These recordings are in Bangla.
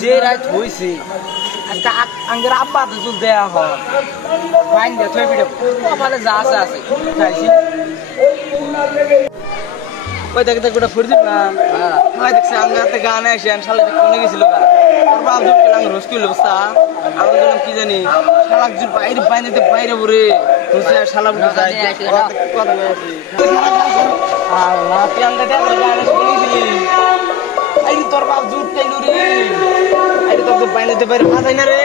যে রাত হইছে আজকে আঙ্গের আব্বা তো চুল দেয়া হয় বাইন দিয়ে থই পিঠে কপালে যা আছে আছে যাইছি ওই দেখতে গোটা ফুড় দিন না হ্যাঁ দেখছি আঙ্গাতে গানে আসে শালা কোনে গেছিল গা ওর বাপ জুট লাং রোজ কিলো বস্তা আমরা বললাম কি জানি শালা জুট বাইরে বাইনেতে বাইরে পড়ে তুই শালা বুঝা যায় কথা বলছি আল্লাহ তুই আঙ্গাতে গানে শুনেছিলি আইরি তোর বাপ জুট চাইলো রে আইরি তোর বাইনেতে বাইরে ফাটাই না রে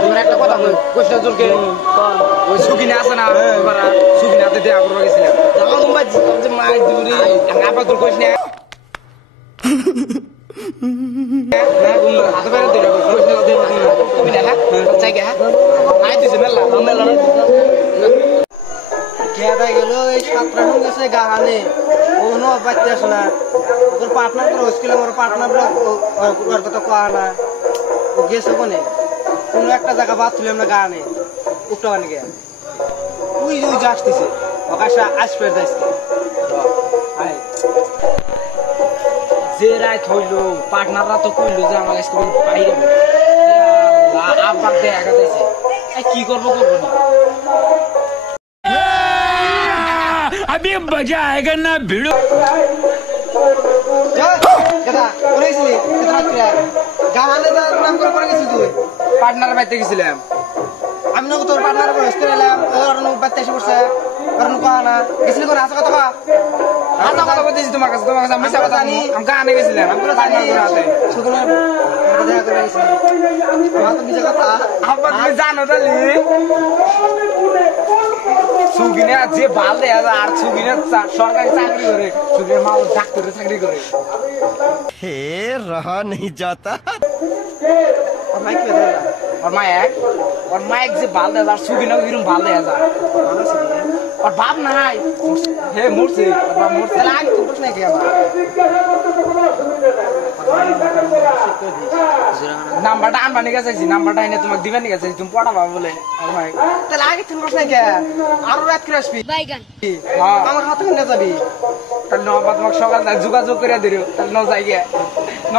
তোমরা একটা কথা কই কইছ জোরকে ওই সুকিনা আছে না ওরা সুকিনাতে দেয়া করবা গেছিলাম জামাল মুম্বাই যে মাই দুরি আঙ্গা তোর কইছ না না গুলো হাতে বাইরে দিরা কইছ না দে তুমি না চাই গে আই দিছে মেলা মেলা কেদা গেল এই ছাত্রা হয়ে গেছে গাহানে ওনো বাচ্চা শোনা ওর পার্টনার করে হইছিল আমার পার্টনার ওর কথা কয়া না ও গেছে কোনে কোন একটা জায়গা বাদ তুলে আমরা গাহানে উঠতে পারি গে ওই যে আসতেছে ওকাশা আসবে যাইছে আয় যে রাত হইলো পার্টনাররা তো কইলো যে আমার আজকে বাইরে আল্লাহ আব্বা দেখা গেছে কি করব করব না अभी मजा आएगा ना भिड़ो কেদা কইছিলি কেদা কিরা গাহানে নাম করে গেছিস তুই পার্টনার বাইতে গেছিলাম আমি না তোর পার্টনার করে হইছিল ওর নো বাচ্চা এসে পড়ছে ওর নো কয়া না গেছিলি কোন আসা কথা আচ্ছা কথা বলতেছি তোমার কাছে আমি মিছা কথা জানি আমি গানে গেছিলাম আমি পুরো পার্টনার করে হাতে শুকনো দেখা করে গেছিলি আমার তো মিছা কথা আব্বা তুমি জানো তাহলে সুগিনা যে ভাল দেয়া আর সুগিনা সরকারি চাকরি করে সুগিনা মা ডাক্তারের চাকরি করে हे रहा नहीं जाता আর মাইক পেদা ওর মা এক যে ভাল দেয়া আর সুগিনা কিরম ভাল দেয়া যা আর বাপ নাই হে মরছে ওর বাপ মরছে তাহলে আগে তো প্রশ্ন কি আমার নাম্বারটা আনবা নিয়ে গেছি নাম্বারটা এনে তোমাকে দিবেন নিয়ে গেছি তুমি পড়াবা বলে তাহলে আগে তো প্রশ্ন কি আরো রাত করে আসবি বাইগান হ্যাঁ আমার হাতে নিয়ে যাবি তাহলে তোমাকে সকাল যোগাযোগ করে দিও তাহলে ন যাই গিয়া ন